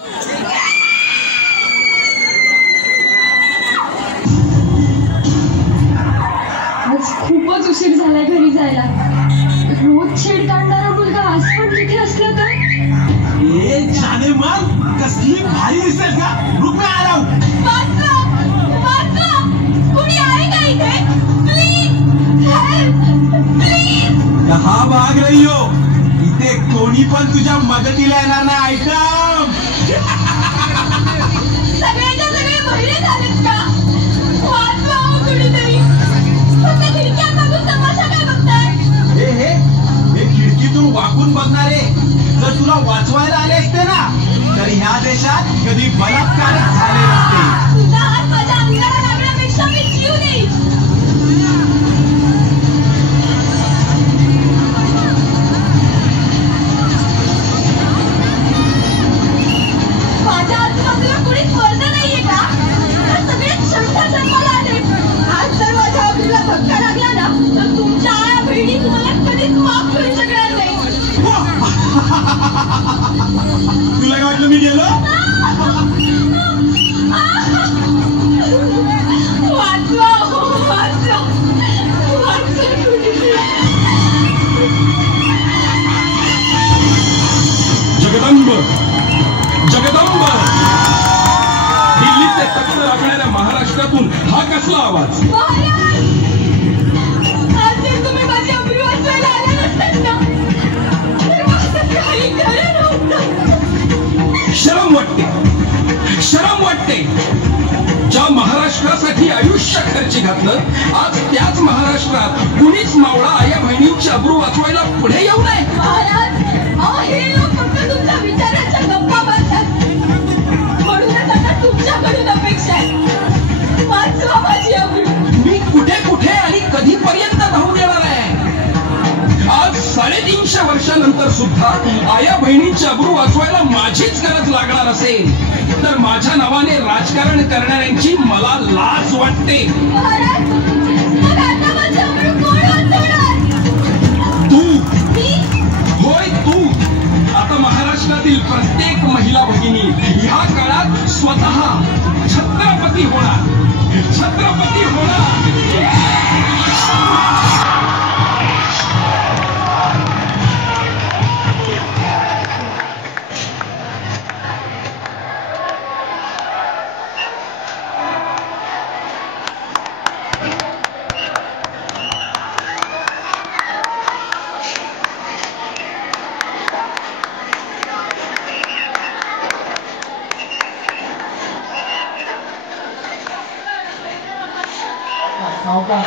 आज खूपच उशीर झालाय घरी जायला. रोज छेड काढणारा मुलगा आज पण तिथे असला तर? जाने मन कसली भारी दिसेल का? रुपये आला. कोणी आहे का इथे? Please help, please. कहा भाग रही हो? इथे कोणी पण तुझ्या मदतीला येणार नाही. आयटम सगळ्याच्या सगळे बहिरे झालेत का? वाचवा हो कुणीतरी. फक्त खिडक्यात बघून तमाशा काय बघताय? हे खिडकीतून वाकून बघणारे जर तुला वाचवायला आले असते ना तर ह्या देशात कधी बलात्कारच झाले नसते. तुझा हात माझ्या अंगाला लागण्यापेक्षा मी जीव देईन. माझ्या आजूबाजूला कुणीच वर्ग नाहीये का? सगळे क्षमता जन्माला आले. आज जर माझ्या अवतीला धक्का लागला ना तर तुमच्या आया बहिणी तुम्हाला कधीच माफ करू शकणार नाही. तुला काय वाटलं मी गेलो? वाचवा वाचवा जगदंब जगदंब. दिल्लीचे तख्त राखणाऱ्या महाराष्ट्रातून हा कसला आवाज? आज जर तुम्ही माझी अब्रू वाचवायला आले नसतात ना तर माझं काही खरं नव्हतं. शरम वाटते, शरम वाटते. ज्या महाराष्ट्रासाठी आयुष्य खर्ची घातलं आज त्याच महाराष्ट्रात कुणीच मावळा आया बहिणींची अब्रू वाचवायला पुढे येऊ नये. महाराज हे लोक फक्त तुमच्या विचारांच्या गप्पा मारतात. म्हणूनच आता तुमच्याकडून अपेक्षा आहे. वाचवा माझी अब्रू. मी कुठे कुठे आणि कधीपर्यंत राहून येणार आहे? आज 350 वर्षानंतर सुद्धा आया बहिणींची अब्रू वाचवायला माझीच गरज लागणार असेल तर माझ्या नावाने राजकारण करणाऱ्यांची मला लाज वाटते. महाराज मग आता माझी अब्रू कोण वाचवणार? तू. मी? होय तू. आता महाराष्ट्रातील प्रत्येक महिला भगिनी ह्या काळात स्वतः छत्रपती होणार, छत्रपती होणार. सावकाश